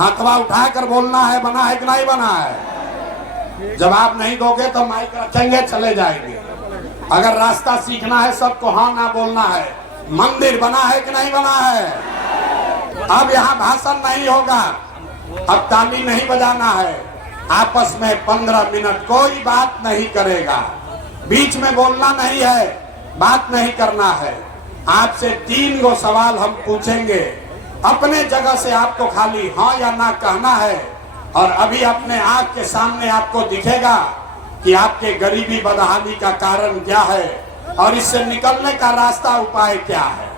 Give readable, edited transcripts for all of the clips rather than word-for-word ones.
हाथवा उठाकर बोलना है, बना है कि नहीं बना है? जवाब नहीं दोगे तो माइक रखेंगे, चले जाएंगे। अगर रास्ता सीखना है सबको हाँ ना बोलना है। मंदिर बना है कि नहीं बना है? अब यहाँ भाषण नहीं होगा, अब ताली नहीं बजाना है। आपस में 15 मिनट कोई बात नहीं करेगा, बीच में बोलना नहीं है, बात नहीं करना है। आपसे 3 गो सवाल हम पूछेंगे, अपने जगह से आपको खाली हाँ या ना कहना है। और अभी अपने आंख के सामने आपको दिखेगा कि आपके गरीबी बदहाली का कारण क्या है और इससे निकलने का रास्ता उपाय क्या है।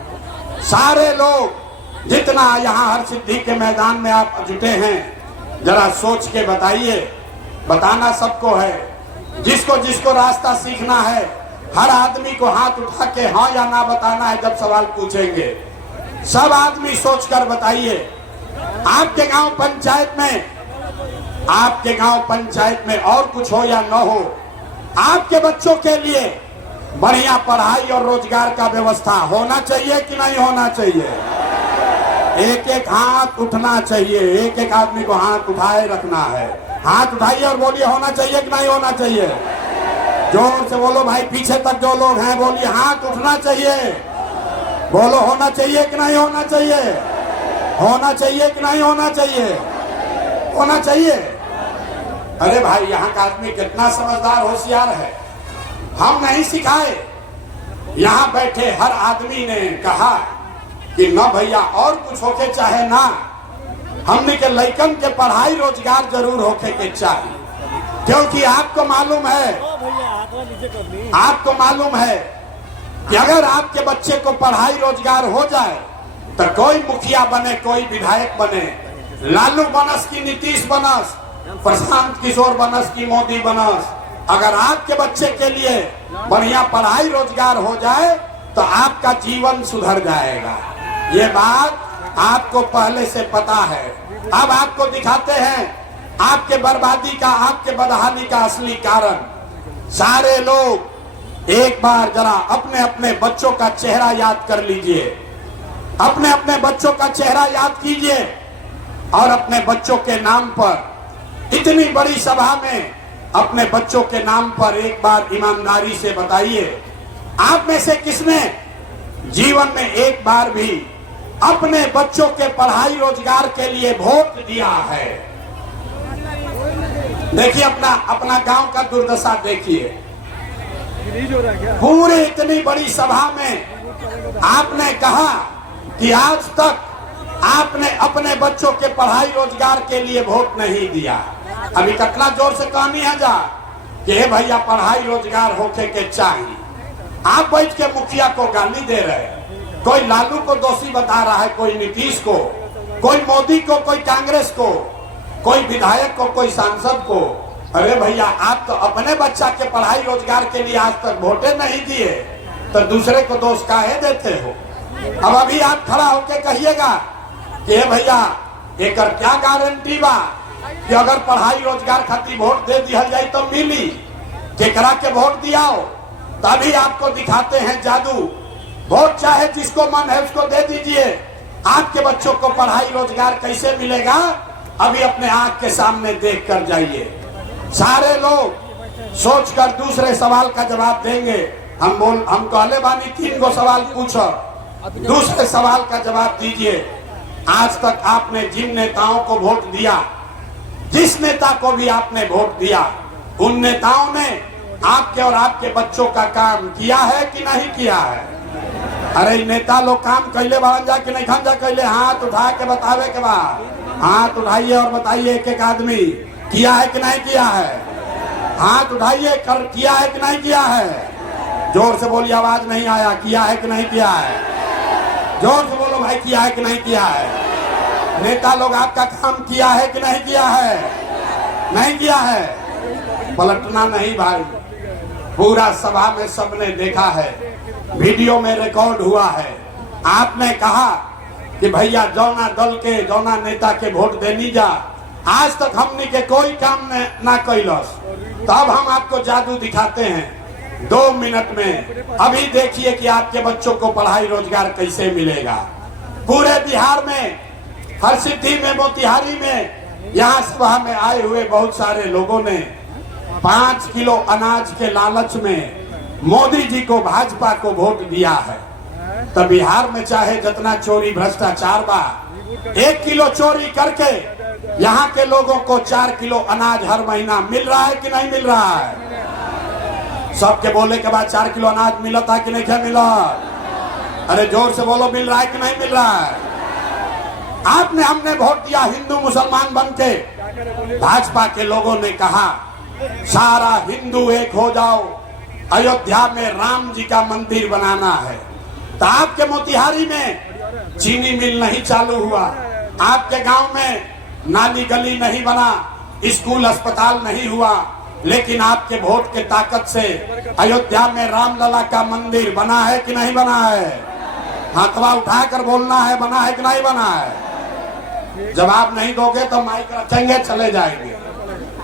सारे लोग जितना यहाँ हर सिद्धि के मैदान में आप जुटे हैं, जरा सोच के बताइए। बताना सबको है, जिसको जिसको रास्ता सीखना है हर आदमी को हाथ उठा के हाँ या ना बताना है। जब सवाल पूछेंगे सब आदमी सोचकर बताइए। आपके गांव पंचायत में और कुछ हो या न हो, आपके बच्चों के लिए बढ़िया पढ़ाई और रोजगार का व्यवस्था होना चाहिए कि नहीं होना चाहिए? एक एक हाथ उठना चाहिए, एक एक आदमी को हाथ उठाए रखना है। हाथ उठाइए और बोलिए होना चाहिए कि नहीं होना चाहिए? जोर से बोलो भाई, पीछे तक जो लोग हैं बोलिए हाथ उठना चाहिए। बोलो होना चाहिए कि नहीं होना चाहिए? होना चाहिए कि नहीं होना चाहिए? होना चाहिए। अरे भाई, यहाँ का आदमी कितना समझदार होशियार है, हम नहीं सिखाए। यहाँ बैठे हर आदमी ने कहा कि न भैया और कुछ होके चाहे ना, हमने के लइकन के पढ़ाई रोजगार जरूर होके के चाहिए। क्योंकि आपको मालूम है कि अगर आपके बच्चे को पढ़ाई रोजगार हो जाए तो कोई मुखिया बने, कोई विधायक बने, लालू बनस की नीतीश बनस, प्रशांत किशोर बनस की मोदी बनस, अगर आपके बच्चे के लिए बढ़िया पढ़ाई रोजगार हो जाए तो आपका जीवन सुधर जाएगा। ये बात आपको पहले से पता है। अब आपको दिखाते हैं आपके बर्बादी का, आपके बदहाली का असली कारण। सारे लोग एक बार जरा अपने अपने बच्चों का चेहरा याद कर लीजिए, अपने अपने बच्चों का चेहरा याद कीजिए और अपने बच्चों के नाम पर, इतनी बड़ी सभा में अपने बच्चों के नाम पर एक बार ईमानदारी से बताइए, आप में से किसने जीवन में एक बार भी अपने बच्चों के पढ़ाई रोजगार के लिए वोट दिया है? देखिए अपना गांव का दुर्दशा देखिए। पूरी इतनी बड़ी सभा में आपने कहा कि आज तक आपने अपने बच्चों के पढ़ाई रोजगार के लिए वोट नहीं दिया। अभी कितना जोर से कहनी है जा कि हे भैया पढ़ाई रोजगार होके के चाहिए। आप बैठ के मुखिया को गाली दे रहे, कोई लालू को दोषी बता रहा है, कोई नीतीश को, कोई मोदी को, कोई कांग्रेस को, कोई विधायक को, कोई सांसद को। अरे भैया, आप तो अपने बच्चा के पढ़ाई रोजगार के लिए आज तक वोटे नहीं दिए तो दूसरे को दोष काहे देते हो? अब अभी आप खड़ा होके कहिएगा कि भैया एक क्या गारंटी बा कि अगर पढ़ाई रोजगार खातिर वोट दे दिया जाए तो मिली? केकरा के वोट दियाओ, तभी आपको दिखाते हैं जादू। वोट चाहे जिसको मन है उसको दे दीजिए। आपके बच्चों को पढ़ाई रोजगार कैसे मिलेगा, अभी अपने आंख के सामने देख कर जाइए। सारे लोग सोचकर दूसरे सवाल का जवाब देंगे। हम कहले बानी 3 गो सवाल पूछो, दूसरे सवाल का जवाब दीजिए। आज तक आपने जिन नेताओं को वोट दिया, जिस नेता को भी आपने वोट दिया, उन नेताओं ने आपके और आपके बच्चों का काम किया है कि नहीं किया है? अरे नेता लोग काम कैले बारन जा कि नहीं खान जा कैले? हाथ उठा के बतावे के बाद हाथ उठाइए और बताइए एक एक आदमी किया है कि नहीं किया है? हाथ उठाइए, किया है कि नहीं किया है? जोर से बोलिए, आवाज नहीं आया। किया है कि नहीं किया है? जोर से बोलो भाई, किया है कि नहीं किया है? नेता लोग आपका काम किया है कि नहीं किया है? नहीं किया है। पलटना नहीं भाई, पूरा सभा में सबने देखा है, वीडियो में रिकॉर्ड हुआ है। आपने कहा कि भैया जौना दल के, जौना नेता के वोट देनी जा, आज तक हमने के कोई काम ना कैलस। तब हम आपको जादू दिखाते हैं 2 मिनट में। अभी देखिए कि आपके बच्चों को पढ़ाई रोजगार कैसे मिलेगा। पूरे बिहार में हरसिद्धि में, मोतिहारी में, यहाँ सभा में आए हुए बहुत सारे लोगों ने 5 किलो अनाज के लालच में मोदी जी को, भाजपा को वोट दिया है। तो बिहार में चाहे जितना चोरी भ्रष्टाचार बा, 1 किलो चोरी करके यहाँ के लोगों को 4 किलो अनाज हर महीना मिल रहा है कि नहीं मिल रहा है? सबके बोले के बाद 4 किलो अनाज मिलता कि नहीं क्या मिला? अरे जोर से बोलो, मिल रहा है कि नहीं मिल रहा है? आपने, हमने वोट दिया हिंदू मुसलमान बन के। भाजपा के लोगों ने कहा सारा हिंदू एक हो जाओ, अयोध्या में राम जी का मंदिर बनाना है। तो आपके मोतिहारी में चीनी मिल नहीं चालू हुआ, आपके गांव में नाली गली नहीं बना, स्कूल अस्पताल नहीं हुआ, लेकिन आपके वोट के ताकत से अयोध्या में रामलला का मंदिर बना है कि नहीं बना है? हाथवा उठाकर बोलना है, बना है कि नहीं बना है? जवाब नहीं दोगे तो माइक रखेंगे, चले जाएंगे।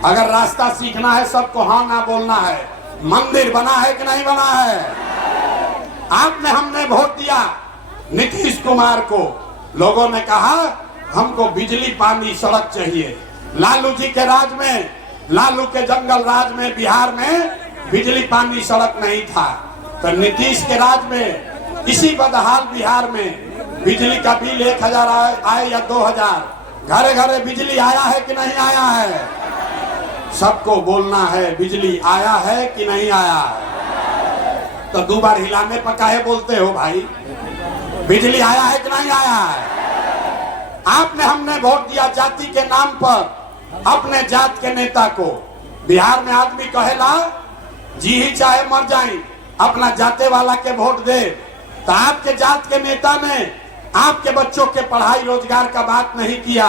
अगर रास्ता सीखना है सबको हाँ ना बोलना है। मंदिर बना है कि नहीं बना है? आपने, हमने वोट दिया नीतीश कुमार को। लोगों ने कहा हमको बिजली पानी सड़क चाहिए। लालू जी के राज में, लालू के जंगल राज में बिहार में बिजली पानी सड़क नहीं था। तो नीतीश के राज में इसी बदहाल बिहार में बिजली का बिल 1000 आए या 2000, घरे घरे बिजली आया है कि नहीं आया है? सबको बोलना है बिजली आया है कि नहीं आया है। तो 2 बार हिलाने पर काहे बोलते हो भाई? बिजली आया है कि नहीं आया है? आपने, हमने वोट दिया जाति के नाम पर अपने जात के नेता को। बिहार में आदमी कहेला जी ही चाहे मर जाए अपना जाते वाला के वोट दे। तो आपके जात के नेता ने आपके बच्चों के पढ़ाई रोजगार का बात नहीं किया,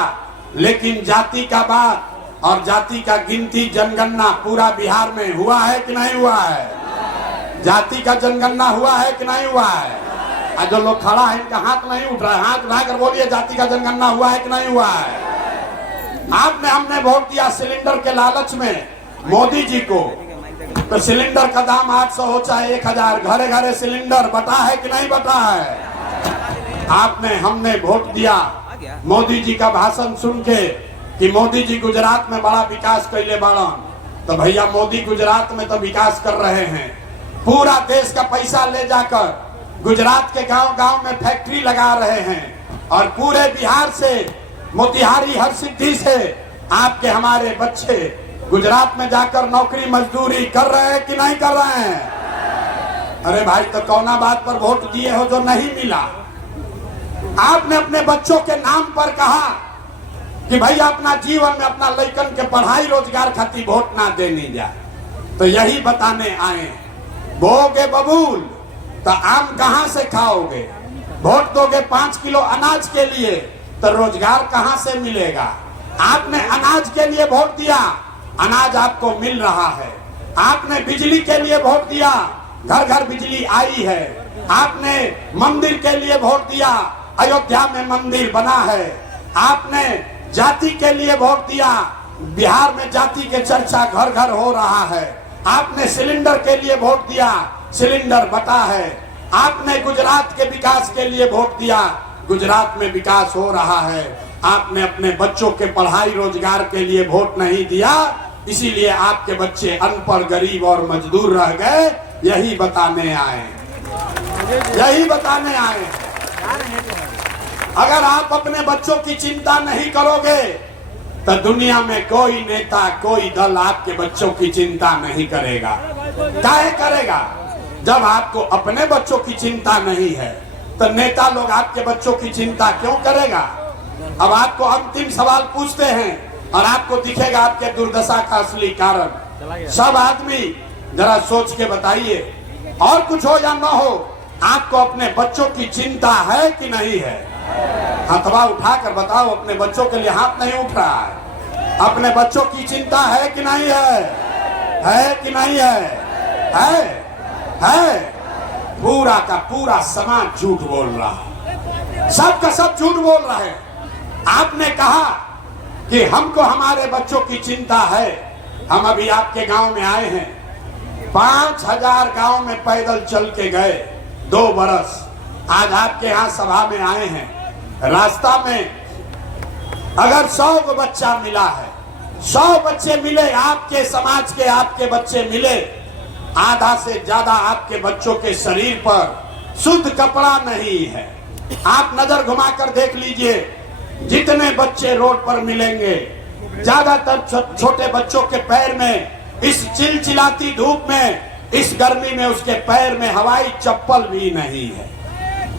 लेकिन जाति का बात और जाति का गिनती जनगणना पूरा बिहार में हुआ है कि नहीं हुआ है? जाति का जनगणना हुआ है कि नहीं हुआ है? जो लोग खड़ा है इनका हाथ नहीं उठ रहा है, हाथ उठाकर बोलिए जाति का जनगणना हुआ है कि नहीं हुआ है? आपने, हमने वोट दिया सिलेंडर के लालच में मोदी जी को। तो सिलेंडर का दाम 800 हो चाहे 1000, घरे घरे सिलेंडर बटा है कि नहीं बटा है? आपने, हमने वोट दिया मोदी जी का भाषण सुन के कि मोदी जी गुजरात में बड़ा विकास कैले बाड़न। तो भैया मोदी गुजरात में तो विकास कर रहे हैं, पूरा देश का पैसा ले जाकर गुजरात के गांव गांव में फैक्ट्री लगा रहे हैं, और पूरे बिहार से, मोतिहारी, हरसिद्धि से आपके हमारे बच्चे गुजरात में जाकर नौकरी मजदूरी कर रहे हैं कि नहीं कर रहे हैं? अरे भाई, तो कौना बात पर वोट दिए हो जो नहीं मिला? आपने अपने बच्चों के नाम पर कहा कि भैया अपना जीवन में अपना लड़कन के पढ़ाई रोजगार खातिर वोट ना देने जा। तो यही बताने आए, बोगे बबूल तो आम कहां से खाओगे? वोट दोगे 5 किलो अनाज के लिए तो रोजगार कहां से मिलेगा? आपने अनाज के लिए वोट दिया, अनाज आपको मिल रहा है। आपने बिजली के लिए वोट दिया, घर घर बिजली आई है। आपने मंदिर के लिए वोट दिया, अयोध्या में मंदिर बना है। आपने जाति के लिए वोट दिया, बिहार में जाति के चर्चा घर घर हो रहा है। आपने सिलेंडर के लिए वोट दिया, सिलेंडर बटा है। आपने गुजरात के विकास के लिए वोट दिया, गुजरात में विकास हो रहा है। आपने अपने बच्चों के पढ़ाई रोजगार के लिए वोट नहीं दिया, इसीलिए आपके बच्चे अनपढ़, गरीब और मजदूर रह गए। यही बताने आए, यही बताने आए। अगर आप अपने बच्चों की चिंता नहीं करोगे तो दुनिया में कोई नेता, कोई दल आपके बच्चों की चिंता नहीं करेगा। काहे करेगा? जब आपको अपने बच्चों की चिंता नहीं है तो नेता लोग आपके बच्चों की चिंता क्यों करेगा? अब आपको अंतिम सवाल पूछते हैं और आपको दिखेगा आपके दुर्दशा का असली कारण। सब आदमी जरा सोच के बताइए, और कुछ हो या ना हो, आपको अपने बच्चों की चिंता है कि नहीं है? हाथवा उठाकर बताओ, अपने बच्चों के लिए हाथ नहीं उठ रहा है। अपने बच्चों की चिंता है कि नहीं है? है कि नहीं है? है। पूरा का पूरा समाज झूठ बोल रहा है, सब का सब झूठ बोल रहा है। आपने कहा कि हमको हमारे बच्चों की चिंता है। हम अभी आपके गांव में आए हैं, 5000 गांव में पैदल चल के गए 2 बरस। आज आपके यहाँ सभा में आए हैं, रास्ता में अगर 100 को बच्चा मिला है, 100 बच्चे मिले, आपके समाज के आपके बच्चे मिले, आधा से ज्यादा आपके बच्चों के शरीर पर शुद्ध कपड़ा नहीं है। आप नजर घुमाकर देख लीजिए, जितने बच्चे रोड पर मिलेंगे, ज्यादातर छोटे बच्चों के पैर में इस चिलचिलाती धूप में, इस गर्मी में उसके पैर में हवाई चप्पल भी नहीं है।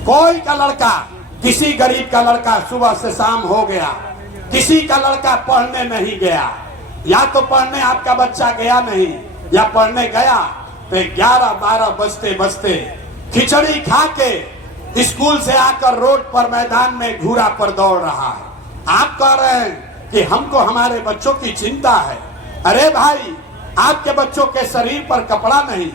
कोई का लड़का, किसी गरीब का लड़का सुबह से शाम हो गया, किसी का लड़का पढ़ने नहीं गया, या तो पढ़ने आपका बच्चा गया नहीं, या पढ़ने गया तो 11-12 बजते बजते खिचड़ी खा के स्कूल से आकर रोड पर मैदान में घूरा पर दौड़ रहा है। आप कह रहे हैं कि हमको हमारे बच्चों की चिंता है। अरे भाई, आपके बच्चों के शरीर पर कपड़ा नहीं,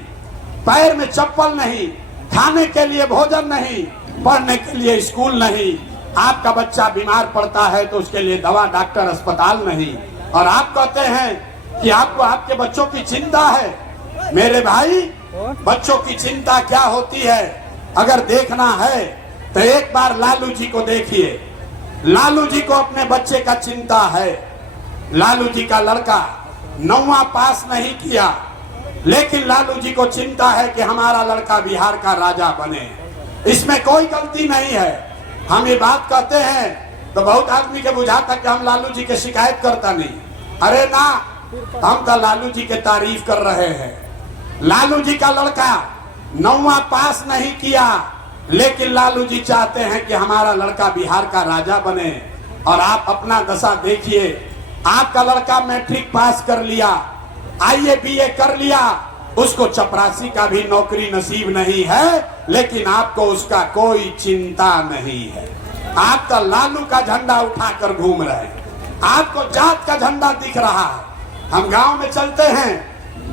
पैर में चप्पल नहीं, खाने के लिए भोजन नहीं, पढ़ने के लिए स्कूल नहीं। आपका बच्चा बीमार पड़ता है तो उसके लिए दवा, डॉक्टर, अस्पताल नहीं, और आप कहते हैं कि आपको आपके बच्चों की चिंता है। मेरे भाई, बच्चों की चिंता क्या होती है अगर देखना है तो एक बार लालू जी को देखिए। लालू जी को अपने बच्चे का चिंता है। लालू जी का लड़का 9वां पास नहीं किया, लेकिन लालू जी को चिंता है कि हमारा लड़का बिहार का राजा बने। इसमें कोई गलती नहीं है। हम ये बात कहते हैं तो बहुत आदमी के बुझाता कि हम लालू जी के शिकायत करता नहीं। अरे ना, हम तो लालू जी के तारीफ कर रहे हैं। लालू जी का लड़का 9वां पास नहीं किया, लेकिन लालू जी चाहते हैं कि हमारा लड़का बिहार का राजा बने। और आप अपना दशा देखिए, आपका लड़का मैट्रिक पास कर लिया, IAA BA कर लिया, उसको चपरासी का भी नौकरी नसीब नहीं है, लेकिन आपको उसका कोई चिंता नहीं है। आप तो लालू का झंडा उठाकर घूम रहे हैं, आपको जात का झंडा दिख रहा है। हम गांव में चलते हैं,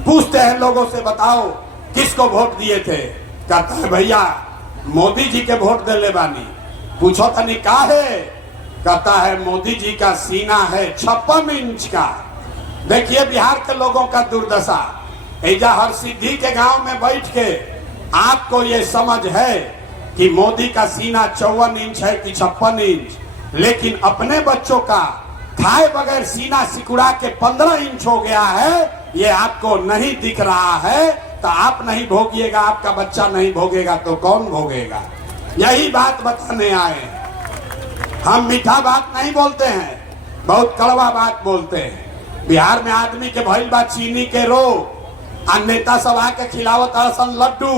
पूछते हैं लोगों से, बताओ किसको वोट दिए थे? कहता है भैया मोदी जी के वोट दे ले बानी। पूछो तनी का है? कहता है मोदी जी का सीना है 56 इंच का। देखिए बिहार के लोगों का दुर्दशा। ऐजा हर सिद्धि के गांव में बैठ के आपको ये समझ है कि मोदी का सीना 54 इंच है कि 56 इंच, लेकिन अपने बच्चों का खाए बगैर सीना सिकुड़ा के 15 इंच हो गया है, ये आपको नहीं दिख रहा है। तो आप नहीं भोगिएगा, आपका बच्चा नहीं भोगेगा तो कौन भोगेगा? यही बात बताने आए। हम मीठा बात नहीं बोलते हैं, बहुत कड़वा बात बोलते हैं। बिहार में आदमी के भइल बा चीनी के रोग, आ नेता सब आके खिलावत असन लड्डू,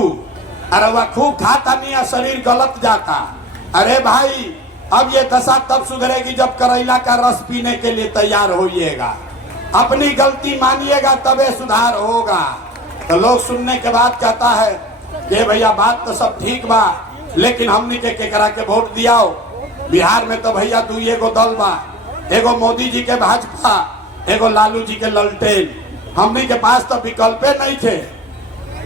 अरे वह खूब खाता नहीं, शरीर गलत जाता। अरे भाई, अब ये दशा तब सुधरेगी जब करेला का रस पीने के लिए तैयार होइएगा। अपनी गलती मानिएगा तबे सुधार होगा। तो लोग सुनने के बाद कहता है कि भैया बात तो सब ठीक बा, लेकिन हमनी के केकरा के वोट दियाओ। बिहार में तो भैया 2 दल बा, एगो मोदी जी के भाजपा, एगो लालू जी के ललटेन। हमनी के पास तो विकल्पे नहीं थे।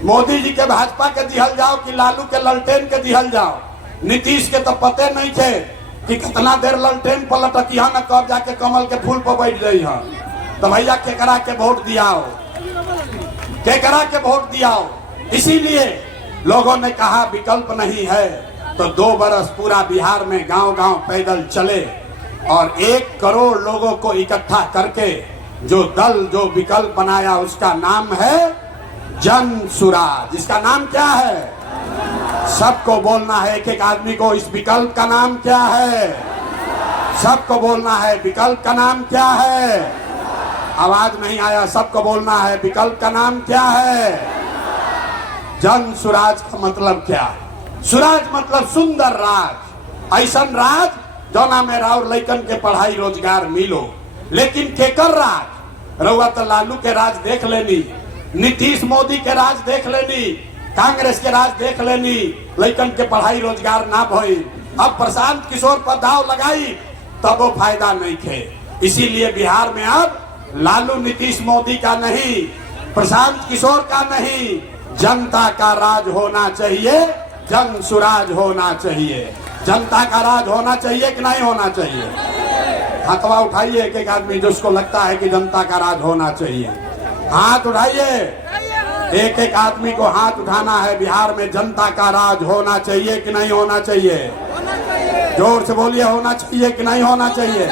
मोदी जी के भाजपा के दिहल जाओ कि लालू के ललटेन के दिहल जाओ। नीतीश के तो पते नहीं थे कि कितना देर ललटेन पलटक यहाँ न कब जाके कमल के फूल पर बैठ गई है। तो भैया केकरा के वोट दियाओ, केकरा के वोट दियाओ। इसीलिए लोगों ने कहा विकल्प नहीं है, तो 2 बरस पूरा बिहार में गांव गांव पैदल चले और 1 करोड़ लोगों को इकट्ठा करके जो दल, जो विकल्प बनाया, उसका नाम है जन सुराज। इसका नाम क्या है? सबको बोलना है, एक एक आदमी को, इस विकल्प का नाम क्या है? सबको बोलना है, विकल्प का नाम क्या है? आवाज नहीं आया, सबको बोलना है, विकल्प का नाम क्या है? जन सुराज का मतलब क्या? सुराज मतलब सुंदर राज, ऐसन राज जौना में राउर लइकन के पढ़ाई रोजगार मिलो। लेकिन केकर राज? रउआ तो लालू के राज देख लेनी, नीतीश मोदी के राज देख लेनी, कांग्रेस के राज देख लेनी, लइकन के पढ़ाई रोजगार ना भई। अब प्रशांत किशोर पर दाव लगाई तब वो फायदा नहीं थे। इसीलिए बिहार में अब लालू नीतीश मोदी का नहीं, प्रशांत किशोर का नहीं, जनता का राज होना चाहिए, जन सुराज होना चाहिए। जनता का राज होना चाहिए कि नहीं होना चाहिए? हाथवा उठाइए एक एक आदमी जिसको लगता है कि जनता का राज होना चाहिए। हाथ उठाइए, एक एक आदमी को हाथ उठाना है। बिहार में जनता का राज होना चाहिए कि नहीं होना चाहिए? जोर से बोलिए, होना चाहिए कि नहीं होना चाहिए?